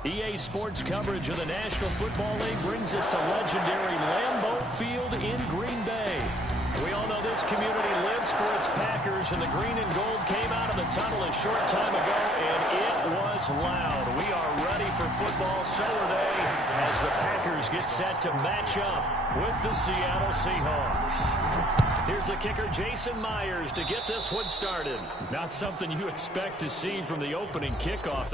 EA Sports coverage of the National Football League brings us to legendary Lambeau Field in Green Bay. We all know this community lives for its Packers, and the green and gold came out of the tunnel a short time ago, and it was loud. We are ready for football, so are they, as the Packers get set to match up with the Seattle Seahawks. Here's the kicker, Jason Myers, to get this one started. Not something you expect to see from the opening kickoff.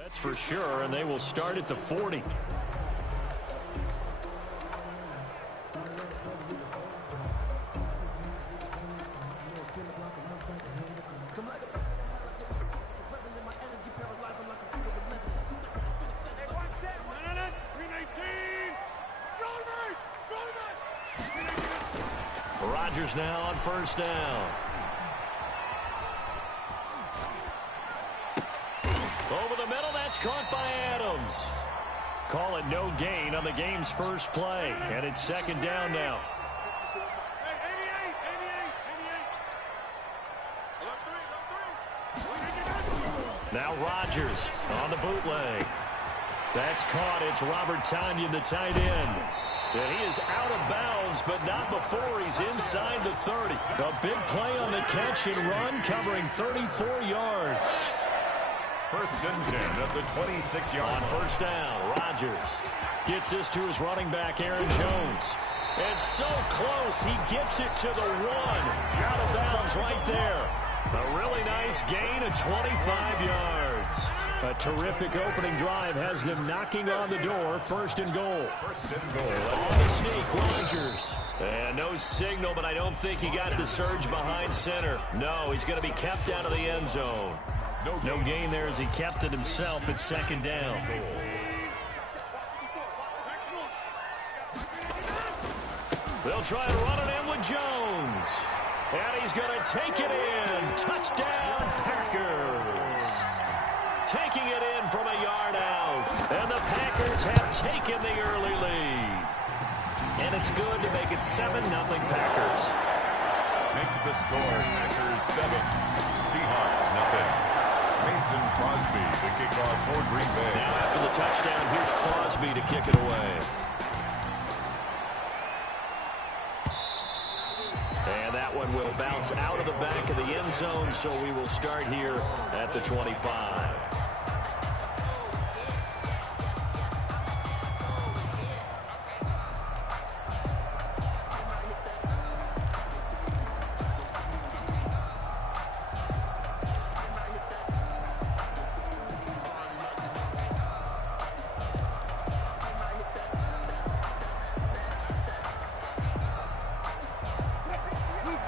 That's for sure, and they will start at the 40. Rodgers now on first down. Over the middle, that's caught by Adams. Call it no gain on the game's first play, and it's second down now. Now Rodgers on the bootleg. That's caught. It's Robert Tonyan, the tight end. And he is out of bounds, but not before he's inside the 30. A big play on the catch and run, covering 34 yards. First and 10 at the 26-yard line. On first down, Rodgers gets this to his running back, Aaron Jones. And so close, he gets it to the 1. Out of bounds right there. A really nice gain of 25 yards. A terrific opening drive has them knocking on the door. First and goal. First and goal. On the sneak, Rodgers. And no signal, but I don't think he got the surge behind center. No, he's going to be kept out of the end zone. No gain there as he kept it himself at second down. They'll try to run it in with Jones. And he's going to take it in. Touchdown, Packers. Taking it in from a yard out. And the Packers have taken the early lead. And it's good to make it 7-0 Packers. Makes the score Packers 7, Seahawks nothing. Mason Crosby to kick off for Green Bay. Now after the touchdown, here's Crosby to kick it away. And that one will bounce out of the back of the end zone, so we will start here at the 25.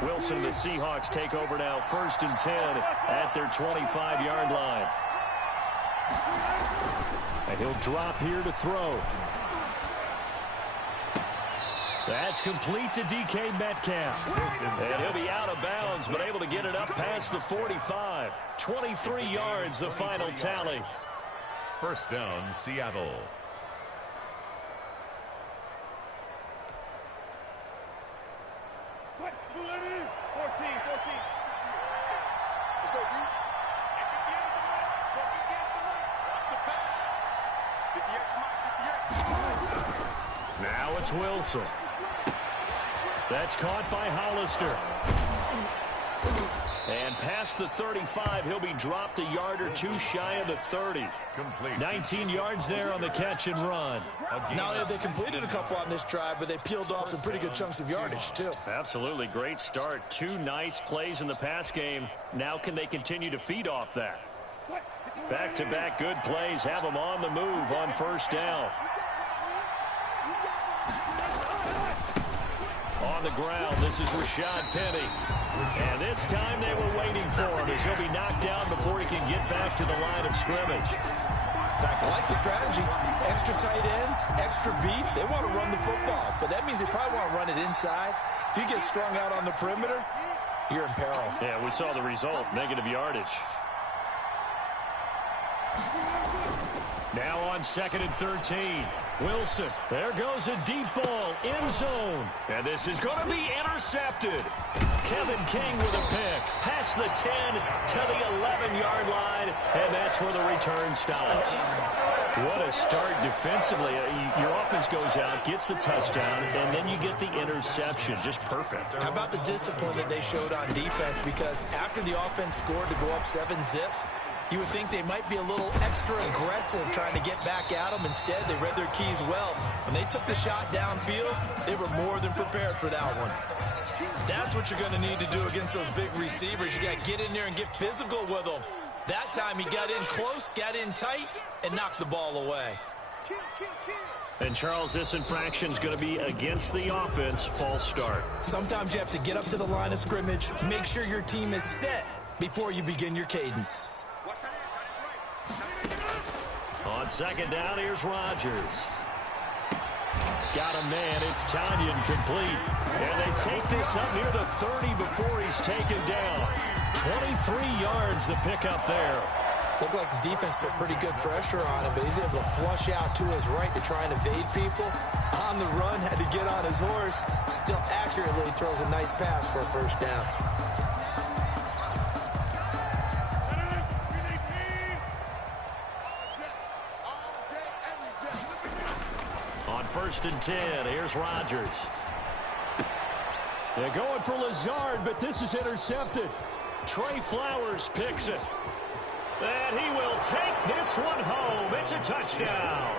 Wilson, the Seahawks take over now, first and 10 at their 25-yard line. And he'll drop here to throw. That's complete to DK Metcalf. And he'll be out of bounds, but able to get it up past the 45. 23 yards, the final tally. First down, Seattle. What? 14. Let's go, D. Now it's Wilson. That's caught by Hollister. And past the 35, he'll be dropped a yard or two shy of the 30. Complete. 19 yards there on the catch and run. Now they completed a couple on this drive, but they peeled off some pretty good chunks of yardage, too. Absolutely great start. 2 nice plays in the pass game. Now can they continue to feed off that? Back-to-back good plays have them on the move on first down. On the ground, this is Rashad Penny. And this time they were waiting for him as he'll be knocked down before he can get back to the line of scrimmage. I like the strategy. Extra tight ends, extra beef. They want to run the football, but that means they probably want to run it inside. If you get strung out on the perimeter, you're in peril. Yeah, we saw the result, negative yardage. Now on 2nd and 13. Wilson. There goes a deep ball. End zone. And this is going to be intercepted. Kevin King with a pick. Past the 10 to the 11-yard line. And that's where the return stops. What a start defensively. Your offense goes out, gets the touchdown, and then you get the interception. Just perfect. How about the discipline that they showed on defense? Because after the offense scored to go up 7-zip, you would think they might be a little extra aggressive trying to get back at them. Instead, they read their keys well. When they took the shot downfield, they were more than prepared for that one. That's what you're going to need to do against those big receivers. You got to get in there and get physical with them. That time he got in close, got in tight, and knocked the ball away. And, Charles, this infraction is going to be against the offense. False start. Sometimes you have to get up to the line of scrimmage, make sure your team is set before you begin your cadence. On 2nd down, here's Rodgers. Got a man. It's Tanyan complete. And they take this up near the 30 before he's taken down. 23 yards the pickup there. Looked like the defense put pretty good pressure on him, but he's able to flush out to his right to try and evade people. On the run, had to get on his horse. Still accurately throws a nice pass for a first down. On 1st and 10, here's Rodgers. They're going for Lazard, but this is intercepted. Trey Flowers picks it. And he will take this one home. It's a touchdown.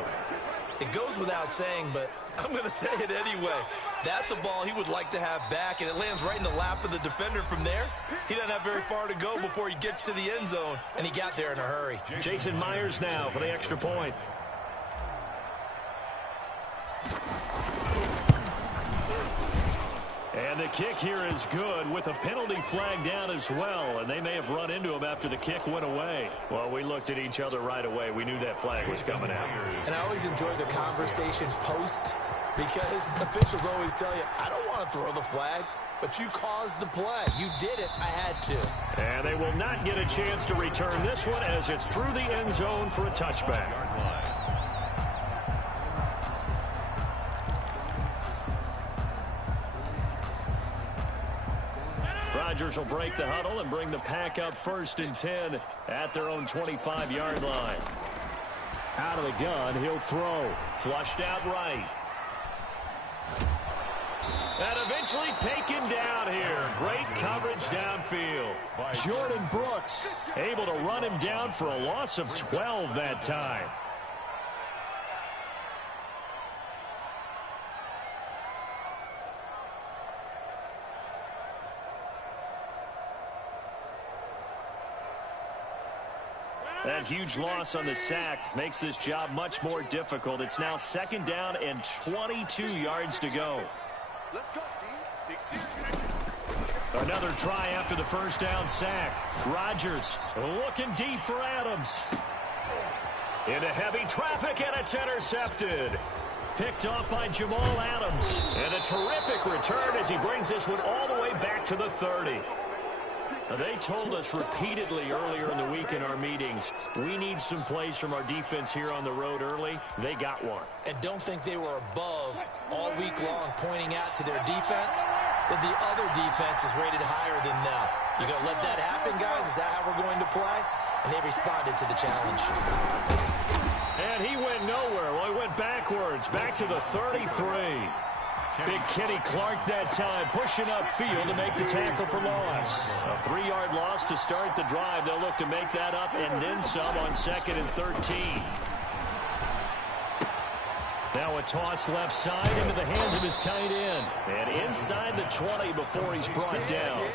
It goes without saying, but I'm going to say it anyway. That's a ball he would like to have back, and it lands right in the lap of the defender from there. He doesn't have very far to go before he gets to the end zone, and he got there in a hurry. Jason Myers now for the extra point. And the kick here is good with a penalty flag down as well. And they may have run into him after the kick went away. Well, we looked at each other right away. We knew that flag was coming out. And I always enjoy the conversation post because officials always tell you, I don't want to throw the flag, but you caused the play. You did it. I had to. And they will not get a chance to return this one as it's through the end zone for a touchback. Rodgers will break the huddle and bring the pack up 1st and 10 at their own 25-yard line. Out of the gun, he'll throw. Flushed out right. And eventually taken down here. Great coverage downfield. Jordan Brooks able to run him down for a loss of 12 that time. That huge loss on the sack makes this job much more difficult. It's now 2nd down and 22 yards to go. Let's go, team. Another try after the first down sack. Rodgers looking deep for Adams. Into heavy traffic, and it's intercepted. picked off by Jamal Adams. And a terrific return as he brings this one all the way back to the 30. They told us repeatedly earlier in the week in our meetings, we need some plays from our defense here on the road early. They got one. And don't think they were above all week long pointing out to their defense that the other defense is rated higher than them. You going to let that happen, guys? Is that how we're going to play? And they responded to the challenge. And he went nowhere. Well, he went backwards, back to the 33. Big Kenny Clark that time, pushing upfield to make the tackle for loss. A 3-yard loss to start the drive. They'll look to make that up and then some on 2nd and 13. Now a toss left side into the hands of his tight end. And inside the 20 before he's brought down.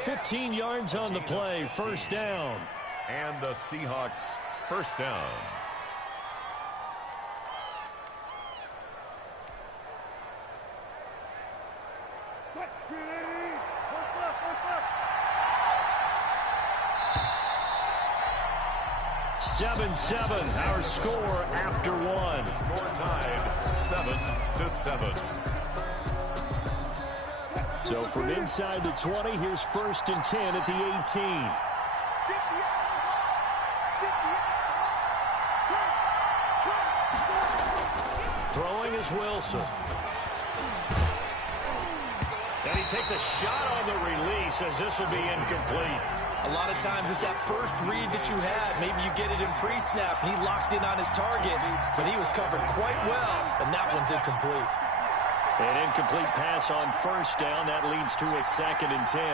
15 yards on the play, first down. And the Seahawks first down. Seven, our score after one. Score tied 7-7. So from inside the 20, here's 1st and 10 at the 18. Throwing is Wilson. And he takes a shot on the release as this will be incomplete. A lot of times it's that first read that you had. Maybe you get it in pre-snap, and he locked in on his target, but he was covered quite well, and that one's incomplete. An incomplete pass on first down. That leads to a 2nd and 10.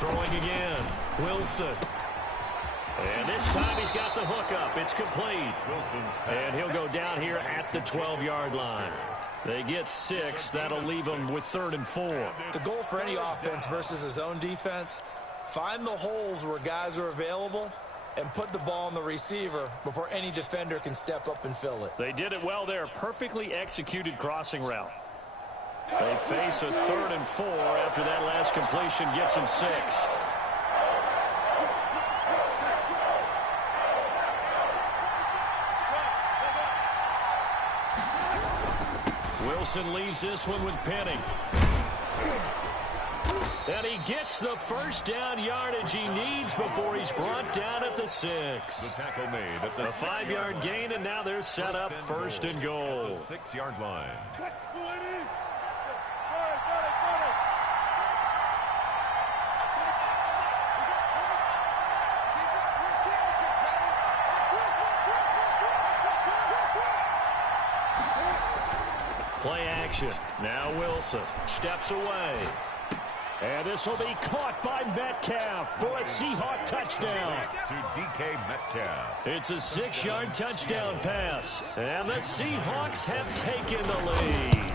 Throwing again. Wilson. And this time he's got the hook up. It's complete. And he'll go down here at the 12-yard line. They get 6. That'll leave them with 3rd and 4. The goal for any offense versus his own defense, find the holes where guys are available and put the ball on the receiver before any defender can step up and fill it. They did it well there. Perfectly executed crossing route. They face a 3rd and 4 after that last completion gets them 6. Wilson leaves this one with Penny. And he gets the first down yardage he needs before he's brought down at the 6. The tackle made at the 5-yard gain, and now they're set up 1st and goal. 6-yard line. Play action. Now Wilson steps away. And this will be caught by Metcalf for a Seahawk touchdown. To DK Metcalf. It's a 6-yard touchdown pass. And the Seahawks have taken the lead.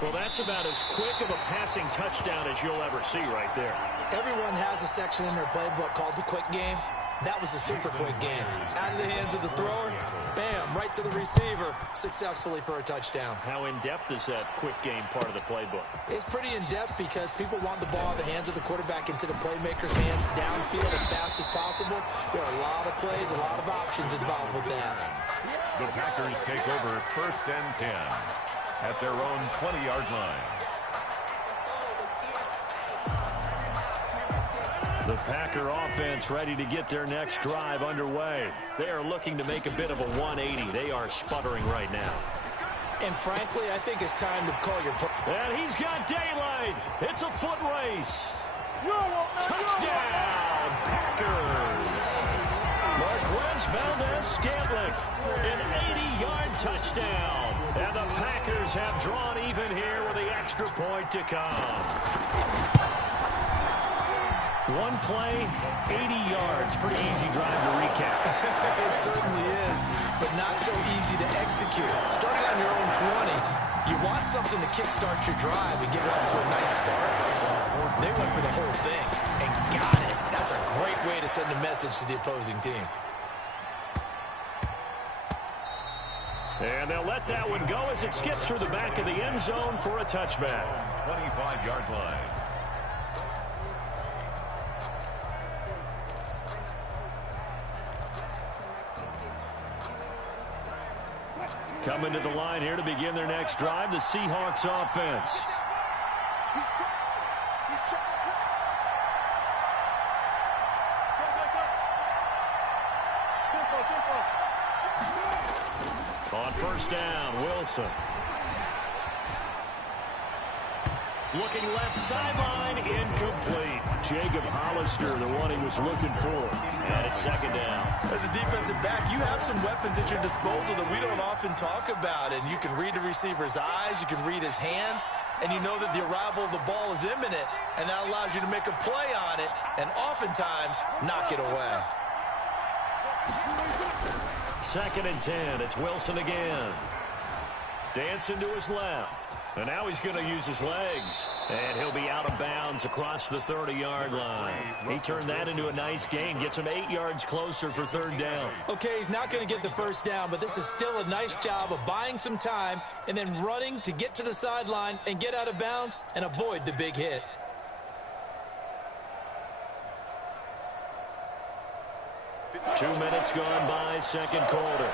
Well, that's about as quick of a passing touchdown as you'll ever see right there. Everyone has a section in their playbook called the quick game. That was a super quick game. Out of the hands of the thrower, bam, right to the receiver, successfully for a touchdown. How in-depth is that quick game part of the playbook? It's pretty in-depth because people want the ball in the hands of the quarterback into the playmaker's hands downfield as fast as possible. There are a lot of plays, a lot of options involved with that. The Packers take over 1st and 10 at their own 20-yard line. The Packer offense ready to get their next drive underway. They are looking to make a bit of a 180. They are sputtering right now. And frankly, I think it's time to call your play. And he's got daylight. It's a foot race. Touchdown, Packers. Marquez Valdez-Scantling, an 80-yard touchdown. And the Packers have drawn even here with the extra point to come. One play, 80 yards. Pretty easy drive to recap. It certainly is, but not so easy to execute. Starting on your own 20, you want something to kickstart your drive and get it off to a nice start. They went for the whole thing and got it. That's a great way to send a message to the opposing team. And they'll let that one go as it skips through the back of the end zone for a touchback. 25-yard line. Coming to the line here to begin their next drive, the Seahawks offense. On first down, Wilson. Looking left sideline, incomplete. Jacob Hollister, the one he was looking for. And it's second down. As a defensive back, you have some weapons at your disposal that we don't often talk about. And you can read the receiver's eyes, you can read his hands, and you know that the arrival of the ball is imminent. And that allows you to make a play on it and oftentimes knock it away. Second and 10. It's Wilson again. Dancing to his left. And now he's going to use his legs. And he'll be out of bounds across the 30-yard line. He turned that into a nice gain. Gets him 8 yards closer for third down. Okay, he's not going to get the first down, but this is still a nice job of buying some time and then running to get to the sideline and get out of bounds and avoid the big hit. Two minutes gone by, second quarter.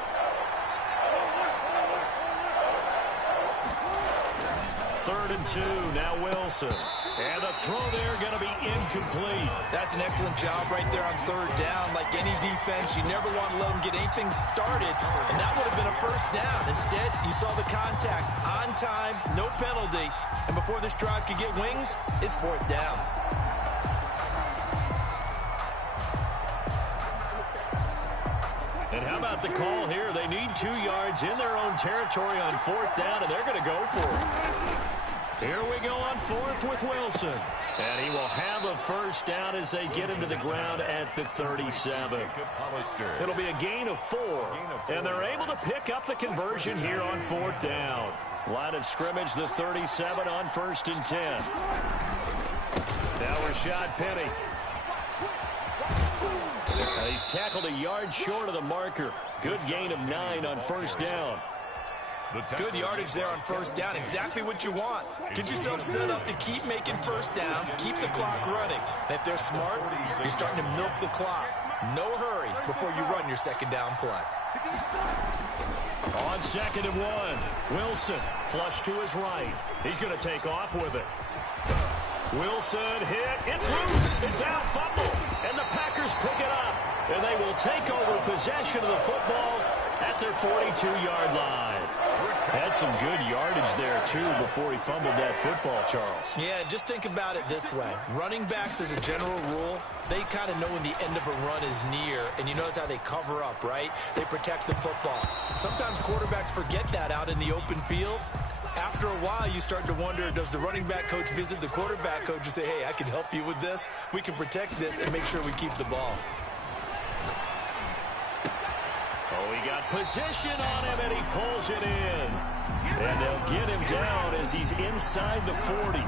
Third and 2, now Wilson. And the throw there going to be incomplete. That's an excellent job right there on third down. Like any defense, you never want to let them get anything started, and that would have been a first down. Instead, you saw the contact on time, no penalty, and before this drive could get wings, it's fourth down. And how about the call here? They need 2 yards in their own territory on fourth down, and they're going to go for it. Here we go on fourth with Wilson. And he will have a first down as they get into the ground at the 37. It'll be a gain of 4, and they're able to pick up the conversion here on fourth down. Line of scrimmage, the 37 on first and 10. Now Rashad Penny. He's tackled a yard short of the marker. Good gain of 9 on first down. Good yardage there on first down. Exactly what you want. Get yourself set up to keep making first downs, keep the clock running. And if they're smart, you're starting to milk the clock. No hurry before you run your second down play. On second and 1, Wilson flush to his right. He's going to take off with it. Wilson hit. It's loose. It's out. Fumble. And the Packers pick it up. And they will take over possession of the football at their 42-yard line. Had some good yardage there, too, before he fumbled that football, Charles. Yeah, just think about it this way. Running backs, as a general rule, they kind of know when the end of a run is near, and you notice how they cover up, right? They protect the football. Sometimes quarterbacks forget that out in the open field. After a while, you start to wonder, does the running back coach visit the quarterback coach and say, hey, I can help you with this. We can protect this and make sure we keep the ball. Oh, he got position on him, and he pulls it in. And they'll get him down as he's inside the 40.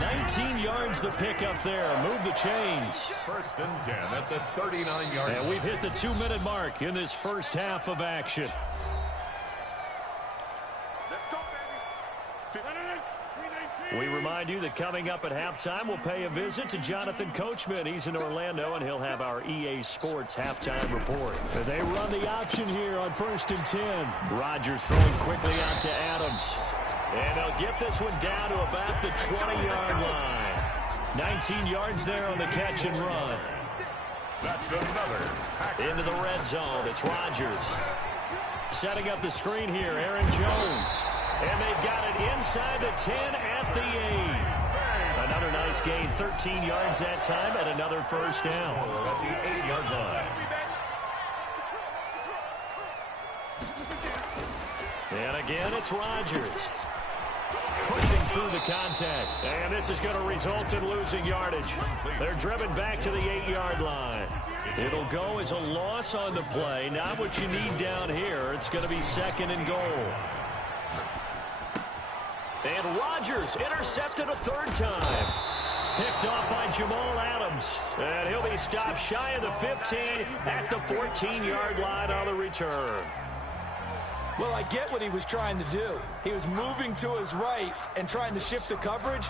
19 yards the pickup there. Move the chains. First and 10 at the 39-yard line. And we've hit the 2-minute mark in this first half of action. We remind you that coming up at halftime, we'll pay a visit to Jonathan Coachman. He's in Orlando, and he'll have our EA Sports halftime report. They run the option here on first and 10. Rodgers throwing quickly out to Adams. And they'll get this one down to about the 20-yard line. 19 yards there on the catch and run. That's another. Into the red zone. It's Rodgers. Setting up the screen here, Aaron Jones. And they've got it inside the 10 at the 8. Another nice gain, 13 yards that time, and another first down. At the 8-yard line. And again, it's Rodgers. Pushing through the contact. And this is going to result in losing yardage. They're driven back to the 8-yard line. It'll go as a loss on the play. Not what you need down here. It's going to be second and goal. And Rodgers intercepted a third time. Picked off by Jamal Adams. And he'll be stopped shy of the 15 at the 14-yard line on the return. Well, I get what he was trying to do. He was moving to his right and trying to shift the coverage,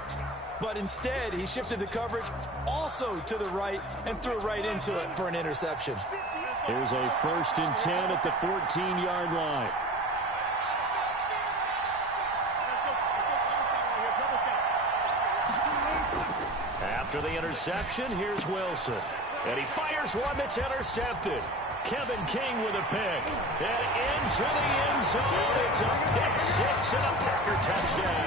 but instead he shifted the coverage also to the right and threw right into it for an interception. Here's a first and 10 at the 14-yard line. After the interception, here's Wilson. And he fires one that's intercepted. Kevin King with a pick. And into the end zone. It's a pick six and a Packer touchdown.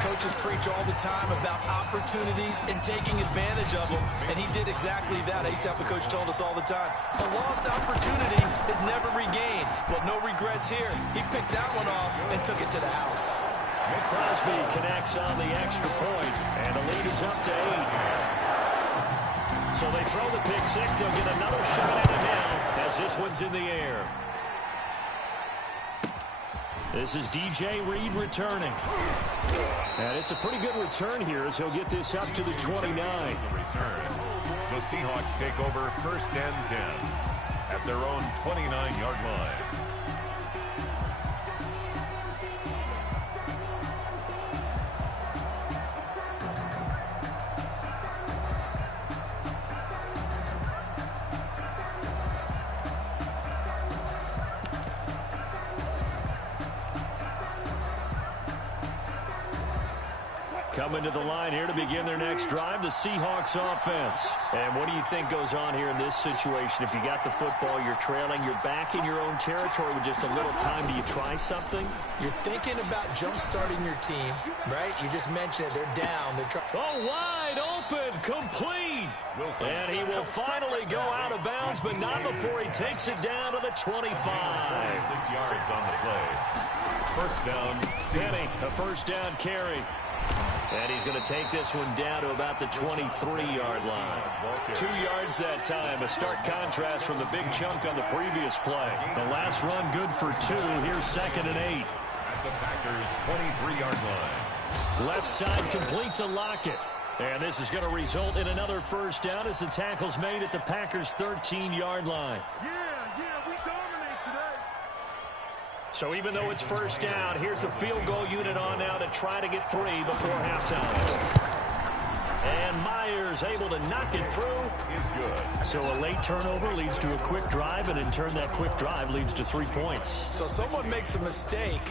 Coaches preach all the time about opportunities and taking advantage of them, and he did exactly that. I used to have the coach told us all the time, a lost opportunity is never regained. Well, no regrets here. He picked that one off and took it to the house. Crosby connects on the extra point, and the lead is up to 8. So they throw the pick six. They'll get another shot at it now as this one's in the air. This is DJ Reed returning. And it's a pretty good return here as he'll get this up to the 29. The Seahawks take over first and 10 at their own 29-yard line. Coming to the line here to begin their next drive, the Seahawks offense. And what do you think goes on here in this situation? If you got the football, you're trailing, you're back in your own territory with just a little time. Do you try something? You're thinking about jump-starting your team, right? You just mentioned it. They're down. They're oh, wide open, complete. Wilson. And he will finally go out of bounds, but not before he takes it down to the 25. 6 yards on the play. First down. Penny, a first down carry. And he's going to take this one down to about the 23-yard line. 2 yards that time. A stark contrast from the big chunk on the previous play. The last run good for 2. Here's 2nd and 8. At the Packers' 23-yard line. Left side complete to Lockett. And this is going to result in another first down as the tackle's made at the Packers' 13-yard line. So even though it's first down, here's the field goal unit on now to try to get 3 before halftime. And Myers able to knock it through. Is good. So a late turnover leads to a quick drive, and in turn that quick drive leads to 3 points. So someone makes a mistake,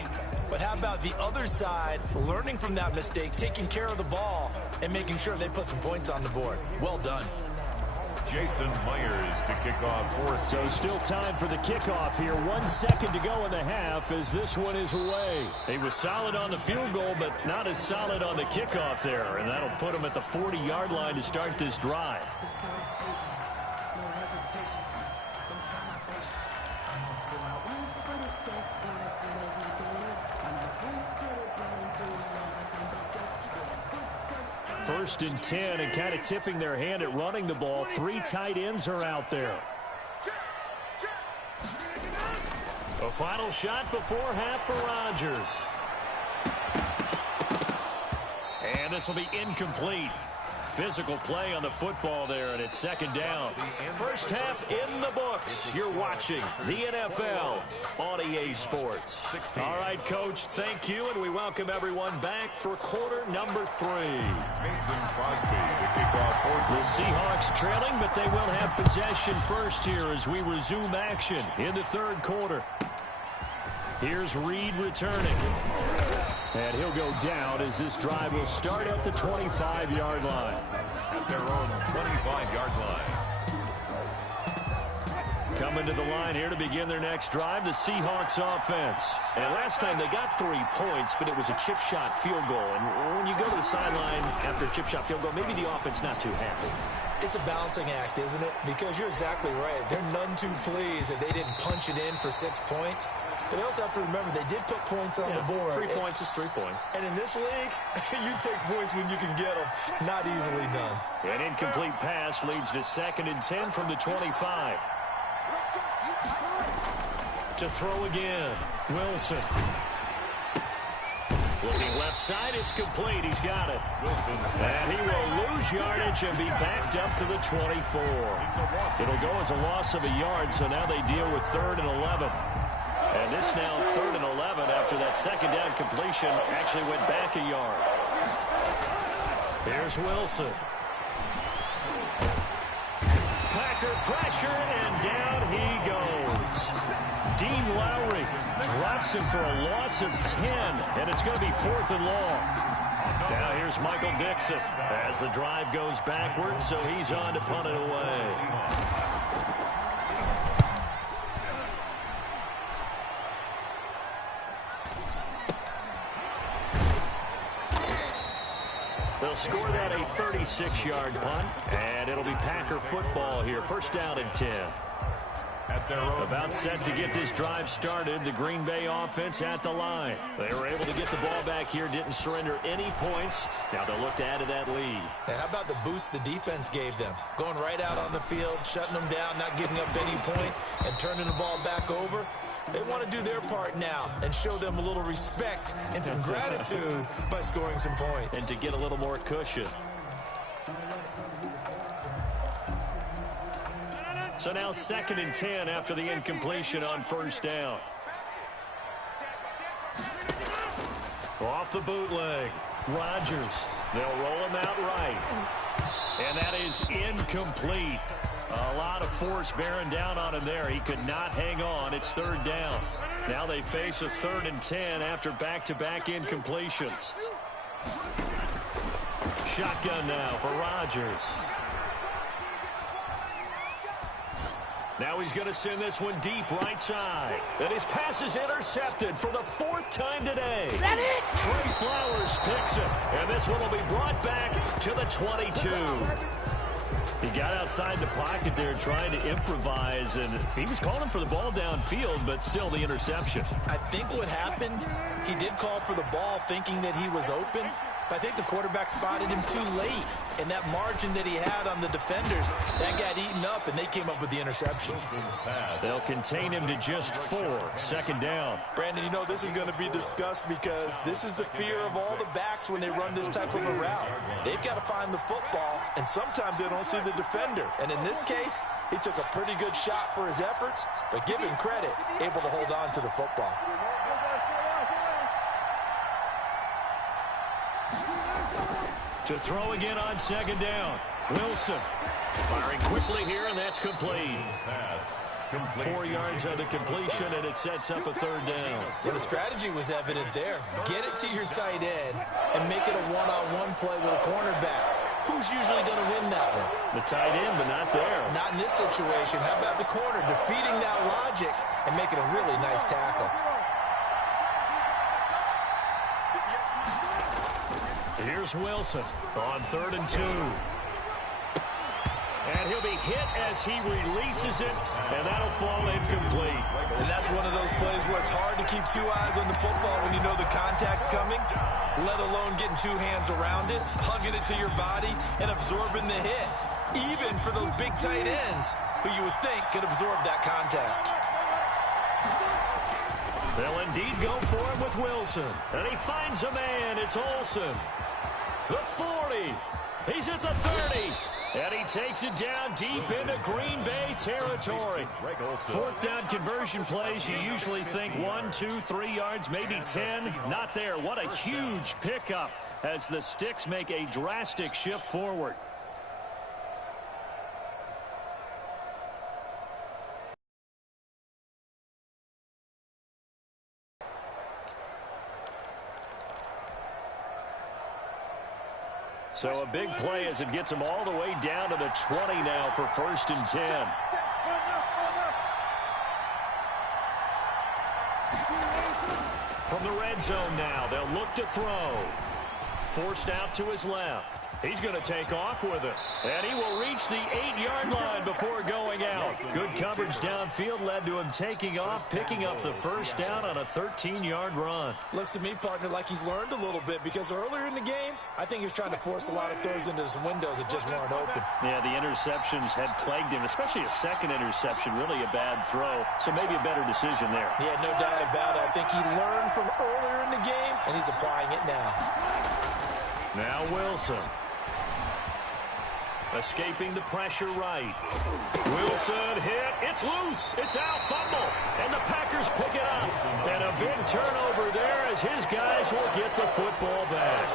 but how about the other side learning from that mistake, taking care of the ball, and making sure they put some points on the board? Well done. Jason Myers to kick off fourth. So still time for the kickoff here. 1 second to go in the half as this one is away. He was solid on the field goal, but not as solid on the kickoff there. And that'll put him at the 40-yard line to start this drive. First and 10, and kind of tipping their hand at running the ball. 3 tight ends are out there. A final shot before half for Rodgers. And this will be incomplete. Physical play on the football there, and it's 2nd down. First half in the books. You're watching the NFL on EA Sports. All right, Coach, thank you, and we welcome everyone back for quarter number 3. Mason Crosby to kick off fourth. The Seahawks trailing, but they will have possession first here as we resume action in the 3rd quarter. Here's Reed returning. And he'll go down as this drive will start at the 25-yard line. At their own 25-yard line. Coming to the line here to begin their next drive, the Seahawks offense. And last time they got 3 points, but it was a chip shot field goal. And when you go to the sideline after a chip shot field goal, maybe the offense not too happy. It's a balancing act, isn't it? Because you're exactly right. They're none too pleased that they didn't punch it in for 6 points. But they also have to remember they did put points on the board. 3 points is 3 points. And in this league, you take points when you can get them. Not easily done. An incomplete pass leads to 2nd and 10 from the 25. To throw again, Wilson. Looking left side, it's complete. He's got it. Wilson. And he will lose yardage and be backed up to the 24. It'll go as a loss of a yard, so now they deal with 3rd and 11. And this now 3rd and 11 after that 2nd down completion actually went back a yard. Here's Wilson. Packer pressure, and down he goes. Dean Lowry drops him for a loss of 10, and it's going to be 4th and long. Now here's Michael Dixon as the drive goes backwards, so he's on to punt it away. They'll score that a 36-yard punt, and it'll be Packer football here. First down and 10. About set to get this drive started. The Green Bay offense at the line. They were able to get the ball back here, didn't surrender any points. Now they'll look to add to that lead. Now, how about the boost the defense gave them? Going right out on the field, shutting them down, not giving up any points, and turning the ball back over. They want to do their part now and show them a little respect and some gratitude by scoring some points. And to get a little more cushion. So now 2nd and 10 after the incompletion on first down. Off the bootleg. Rodgers. They'll roll him out right. And that is incomplete. A lot of force bearing down on him there. He could not hang on. It's 3rd down. Now they face a 3rd and 10 after back-to-back incompletions. Shotgun now for Rodgers. Now he's going to send this one deep right side. And his pass is intercepted for the 4th time today. That's it. Trey Flowers picks it. And this one will be brought back to the 22. He got outside the pocket there trying to improvise, and he was calling for the ball downfield, but still the interception. I think what happened, he did call for the ball thinking that he was open, but I think the quarterback spotted him too late. And that margin that he had on the defenders, that got eaten up, and they came up with the interception. They'll contain him to just 4. 2nd down. Brandon, you know this is going to be discussed because this is the fear of all the backs when they run this type of a route. They've got to find the football, and sometimes they don't see the defender. And in this case, he took a pretty good shot for his efforts, but give him credit, able to hold on to the football. To throw again on 2nd down. Wilson firing quickly here, and that's complete. 4 yards on the completion, and it sets up a 3rd down. Well, the strategy was evident there. Get it to your tight end and make it a one-on-one play with a cornerback. Who's usually going to win that one? The tight end, but not there. Not in this situation. How about the corner defeating that logic and making a really nice tackle? Here's Wilson on 3rd and 2. And he'll be hit as he releases it, and that'll fall incomplete. And that's one of those plays where it's hard to keep 2 eyes on the football when you know the contact's coming, let alone getting 2 hands around it, hugging it to your body, and absorbing the hit, even for those big tight ends who you would think could absorb that contact. They'll indeed go for him with Wilson. And he finds a man. It's Olsen. The 40. He's at the 30. And he takes it down deep into Green Bay territory. 4th down conversion plays, you usually think 1, 2, 3 yards, maybe 10. Not there. What a huge pickup as the Sticks make a drastic shift forward. So a big play as it gets them all the way down to the 20 now for 1st and 10. From the red zone now, they'll look to throw. Forced out to his left. He's going to take off with it. And he will reach the 8-yard line before going out. Good coverage downfield led to him taking off, picking up the 1st down on a 13-yard run. Looks to me, partner, like he's learned a little bit because earlier in the game, I think he was trying to force a lot of throws into some windows that just weren't open. Yeah, the interceptions had plagued him, especially a 2nd interception, really a bad throw. So maybe a better decision there. Yeah, no doubt about it. I think he learned from earlier in the game, and he's applying it now. Now Wilson. Escaping the pressure right. Wilson hit. It's loose. It's out. Fumble. And the Packers pick it up. And a big turnover there as his guys will get the football back.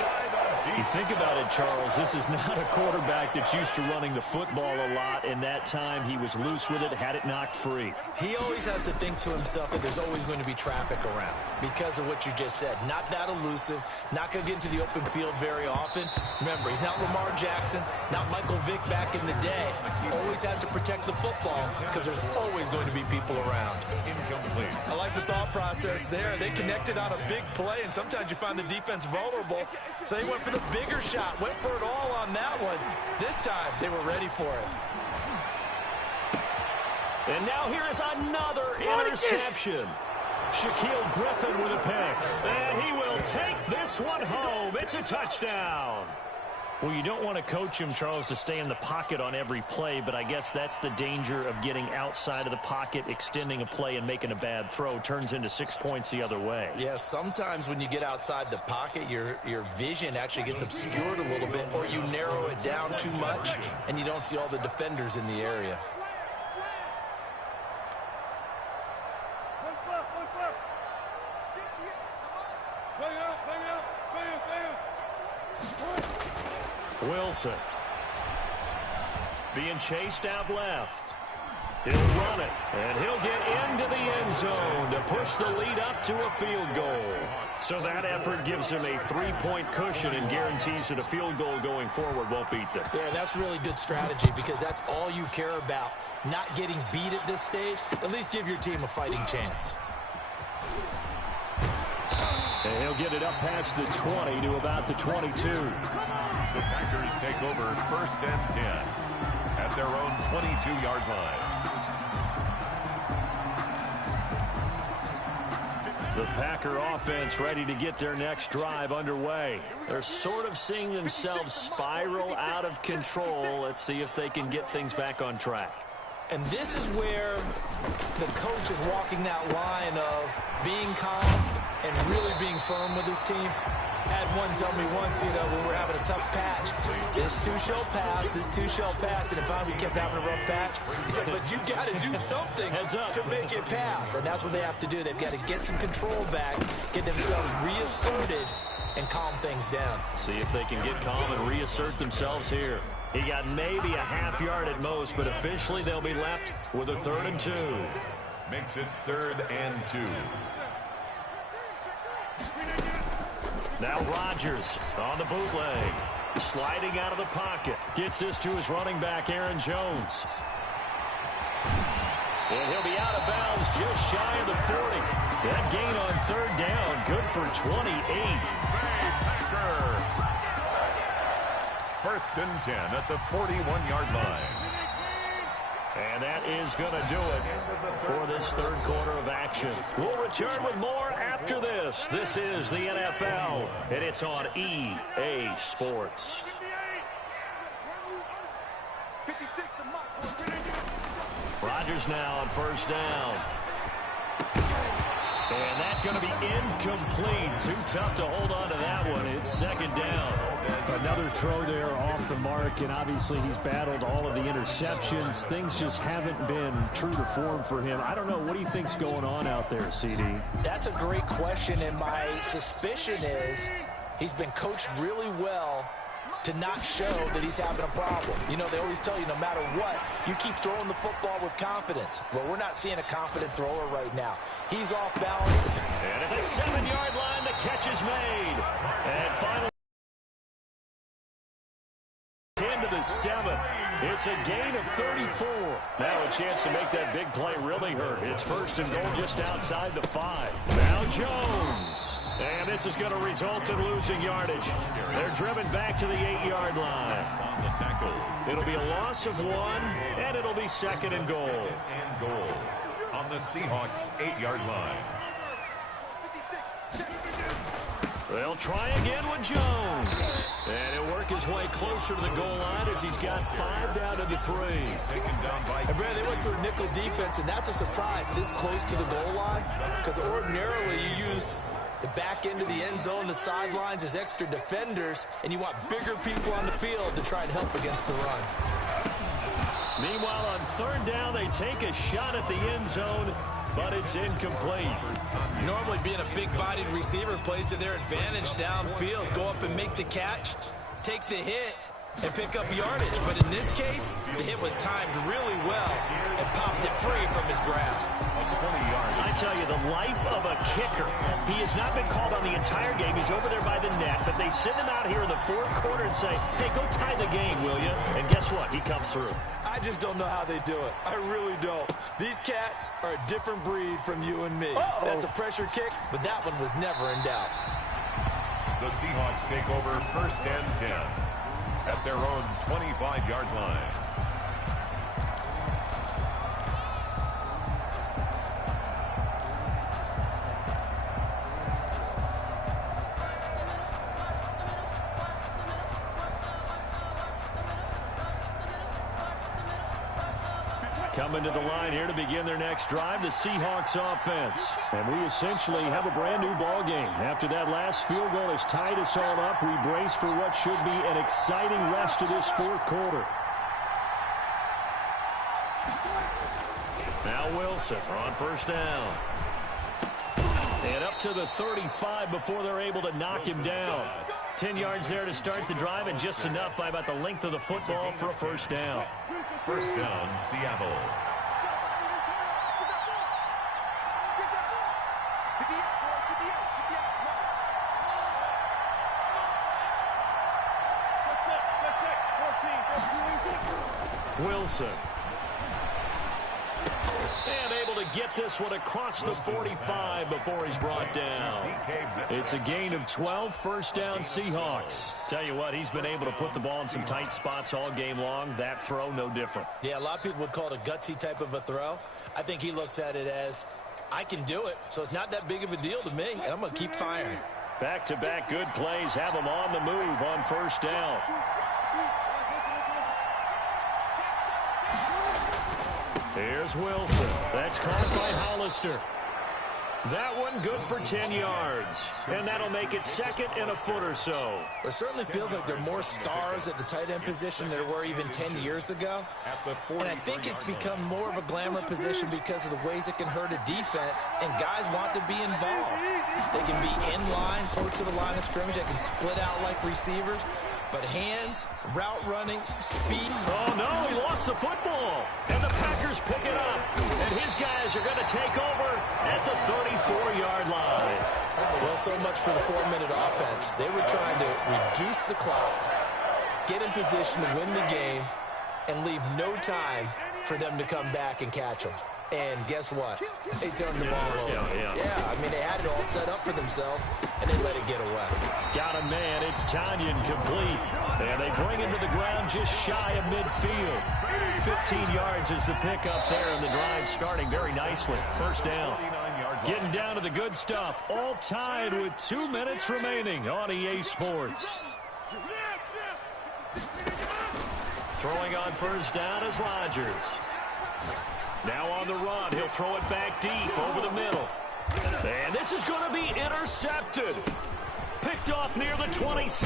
You think about it, Charles, this is not a quarterback that's used to running the football a lot, and that time he was loose with it, had it knocked free. He always has to think to himself that there's always going to be traffic around because of what you just said. Not that elusive, not going to get into the open field very often. Remember, he's not Lamar Jackson, not Michael Vick back in the day. Always has to protect the football because there's always going to be people around. Incomplete. I like the thought process there. They connected on a big play, and sometimes you find the defense vulnerable. So they went for the bigger shot, went for it all on that one. This time, they were ready for it. And now here is another interception. Shaquille Griffin with a pick. And he will take this one home. It's a touchdown. Well, you don't want to coach him, Charles, to stay in the pocket on every play, but I guess that's the danger of getting outside of the pocket, extending a play, and making a bad throw. Turns into 6 points the other way. Yeah, sometimes when you get outside the pocket, your vision actually gets obscured a little bit, or you narrow it down too much, and you don't see all the defenders in the area. Wilson being chased out left. He'll run it, and he'll get into the end zone to push the lead up to a field goal. So that effort gives him a 3-point cushion and guarantees that a field goal going forward won't beat them. Yeah, that's really good strategy because that's all you care about, not getting beat at this stage. At least give your team a fighting chance. And he'll get it up past the 20 to about the 22. The Packers take over 1st and 10 at their own 22-yard line. The Packer offense ready to get their next drive underway. They're sort of seeing themselves spiral out of control. Let's see if they can get things back on track. And this is where the coach is walking that line of being calm and really being firm with his team. Had one tell me once, when we're having a tough patch, this too shall pass, this too shall pass, and if we kept having a rough patch, he said, but you got to do something to make it pass, and that's what they have to do. They've got to get some control back, get themselves reasserted, and calm things down. See if they can get calm and reassert themselves here. He got maybe a half yard at most, but officially they'll be left with a 3rd and 2. Makes it 3rd and 2. Now Rodgers on the bootleg. Sliding out of the pocket. Gets this to his running back, Aaron Jones. And he'll be out of bounds just shy of the 40. That gain on 3rd down, good for 28. Packer. 1st and 10 at the 41-yard line. And that is going to do it for this 3rd quarter of action. We'll return with more after this. This is the NFL, and it's on EA Sports. Rodgers now on 1st down. And that's going to be incomplete. Too tough to hold on to that one. It's 2nd down. Another throw there off the mark, and obviously he's battled all of the interceptions. Things just haven't been true to form for him. I don't know. What do you think's going on out there, CD? That's a great question, and my suspicion is he's been coached really well to not show that he's having a problem. They always tell you no matter what, you keep throwing the football with confidence. Well, we're not seeing a confident thrower right now. He's off balance. And at the 7-yard line, the catch is made. And finally, into the 7. It's a gain of 34. Now a chance to make that big play really hurt. It's 1st and goal just outside the 5. Now Jones. And this is going to result in losing yardage. They're driven back to the 8-yard line. On the tackle. It'll be a loss of 1, and it'll be 2nd and goal. And goal on the Seahawks 8-yard line. They'll try again with Jones. And he'll work his way closer to the goal line as he's got 5 down to the 3. Taken down by... And Brad, they went to a nickel defense, and that's a surprise this close to the goal line, because ordinarily you use the back end of the end zone, the sidelines as extra defenders, and you want bigger people on the field to try and help against the run. Meanwhile, on 3rd down, they take a shot at the end zone. but it's incomplete. Normally being a big-bodied receiver plays to their advantage downfield. Go up and make the catch, take the hit, and pick up yardage. But in this case, the hit was timed really well and popped it free from his grasp. I tell you, the life of a kicker. He has not been called on the entire game. He's over there by the net, but they send him out here in the fourth quarter and say, hey, go tie the game, will you? And guess what? He comes through. I just don't know how they do it. I really don't. These cats are a different breed from you and me. That's a pressure kick, but that one was never in doubt. The Seahawks take over 1st and 10 at their own 25-yard line. Coming to the line here to begin their next drive, the Seahawks offense. And we essentially have a brand new ball game. After that last field goal has tied us all up, we brace for what should be an exciting rest of this fourth quarter. Now Wilson on 1st down. And up to the 35 before they're able to knock him down. 10 yards there to start the drive, and just enough by about the length of the football for a 1st down. 1st down, Seattle. Wilson. And able to get this one across the 45 before he's brought down. It's a gain of 12, 1st down Seahawks. Tell you what, he's been able to put the ball in some tight spots all game long. That throw, no different. Yeah, a lot of people would call it a gutsy type of a throw. I think he looks at it as, I can do it, so it's not that big of a deal to me, and I'm going to keep firing. Back-to-back good plays have him on the move on 1st down. Here's Wilson. That's caught by Hollister. That one good for 10 yards. And that'll make it 2nd and a foot or so. It certainly feels like there are more stars at the tight end position than there were even 10 years ago. And I think it's become more of a glamour position because of the ways it can hurt a defense, and guys want to be involved. They can be in line, close to the line of scrimmage. They can split out like receivers. But hands, route running, speed. Oh, no, he lost the football. And the Packers pick it up. And his guys are going to take over at the 34-yard line. Well, so much for the 4-minute offense. They were trying to reduce the clock, get in position to win the game, and leave no time for them to come back and catch them. And guess what? They turned the ball over. Yeah, I mean, they had it all set up for themselves, and they let it get away. Got a man. It's Tanyan complete. And they bring him to the ground just shy of midfield. 15 yards is the pickup there, and the drive starting very nicely. 1st down. Getting down to the good stuff. All tied with 2 minutes remaining on EA Sports. Throwing on 1st down is Rodgers. Now on the run, he'll throw it back deep over the middle. And this is going to be intercepted. Picked off near the 26.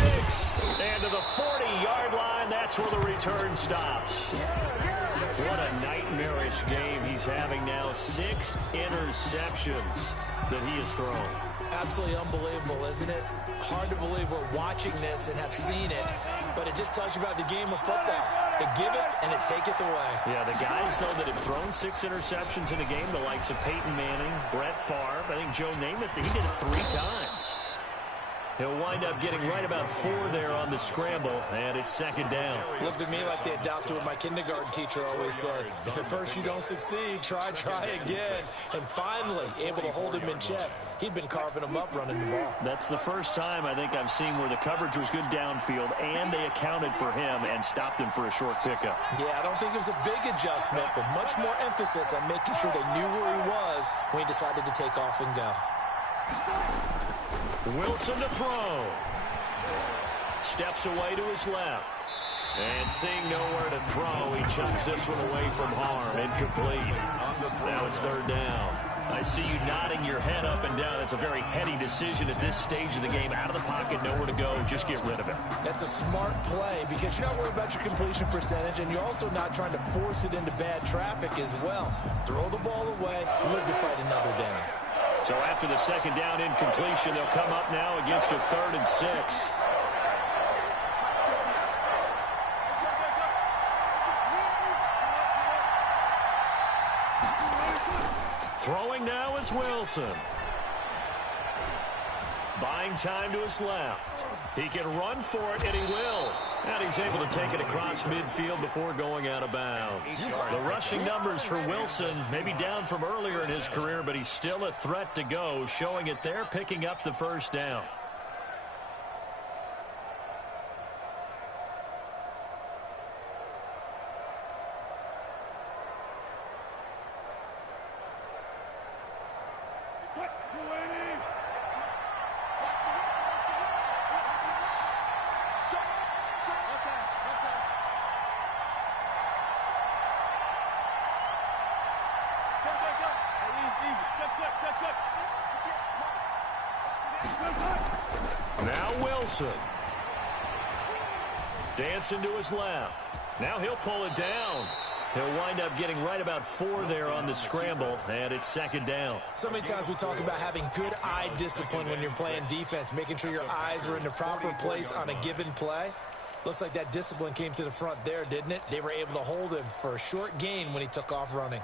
And to the 40-yard line, that's where the return stops. What a nightmarish game he's having now. 6 interceptions that he has thrown. Absolutely unbelievable, isn't it? Hard to believe we're watching this and have seen it, but it just tells you about the game of football. It giveth and it taketh away. Yeah, the guys, though, that have thrown 6 interceptions in a game, the likes of Peyton Manning, Brett Favre, I think Joe Namath, he did it 3 times. He'll wind up getting right about 4 there on the scramble, and it's 2nd down. Looked at me like they adopted what my kindergarten teacher always said. If at first you don't succeed, try again. And finally, able to hold him in check. He'd been carving him up running the ball. That's the first time I think I've seen where the coverage was good downfield, and they accounted for him and stopped him for a short pickup. Yeah, I don't think it was a big adjustment, but much more emphasis on making sure they knew where he was when he decided to take off and go. Wilson to throw. Steps away to his left. And seeing nowhere to throw, he chucks this one away from harm. Incomplete. Now it's 3rd down. I see you nodding your head up and down. It's a very heady decision at this stage of the game. Out of the pocket, nowhere to go. Just get rid of it. That's a smart play because you're not worried about your completion percentage, and you're also not trying to force it into bad traffic as well. Throw the ball away, live to fight So after the second down incompletion, they'll come up now against a 3rd and 6. Throwing now is Wilson. Buying time to his left. He can run for it, and he will. And he's able to take it across midfield before going out of bounds. The rushing numbers for Wilson may be down from earlier in his career, but he's still a threat to go, showing it there, picking up the first down. Now Wilson. Dancing to his left. Now he'll pull it down. He'll wind up getting right about 4 there on the scramble, and it's 2nd down. So many times we talk about having good eye discipline when you're playing defense, making sure your eyes are in the proper place on a given play. Looks like that discipline came to the front there, didn't it? They were able to hold him for a short gain when he took off running.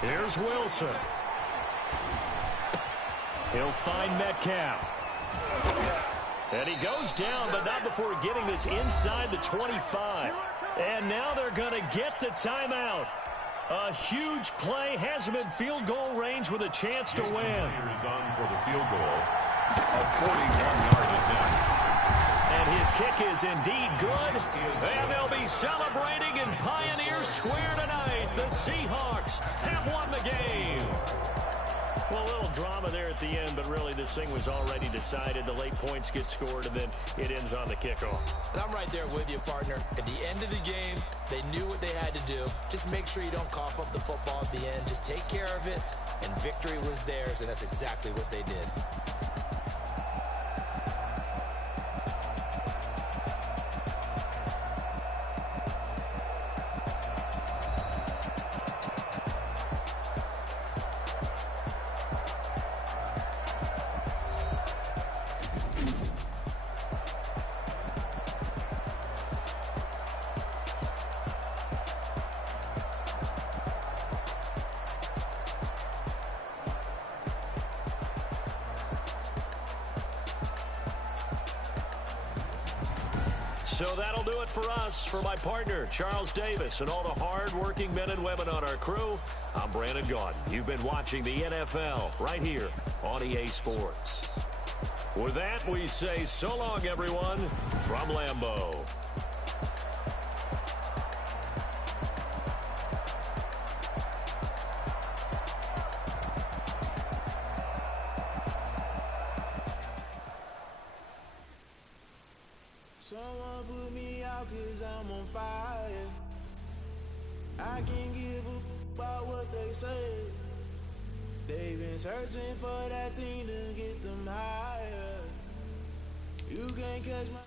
Here's Wilson. He'll find Metcalf. And he goes down, but not before getting this inside the 25. And now they're going to get the timeout. A huge play has him in field goal range with a chance to win. Is on for the field goal. A 41-yard attempt. And his kick is indeed good. And they'll be celebrating in Pioneer Square tonight. The Seahawks have won the game. Well, a little drama there at the end, but really this thing was already decided. The late points get scored, and then it ends on the kickoff. And I'm right there with you, partner. At the end of the game, they knew what they had to do. Just make sure you don't cough up the football at the end. Just take care of it, and victory was theirs, and that's exactly what they did. So that'll do it for us. For my partner, Charles Davis, and all the hard-working men and women on our crew, I'm Brandon Gaudin. You've been watching the NFL right here on EA Sports. With that, we say so long, everyone, from Lambeau. Someone put me out 'cause I'm on fire. I can't give a about what they say. They've been searching for that thing to get them higher. You can't catch my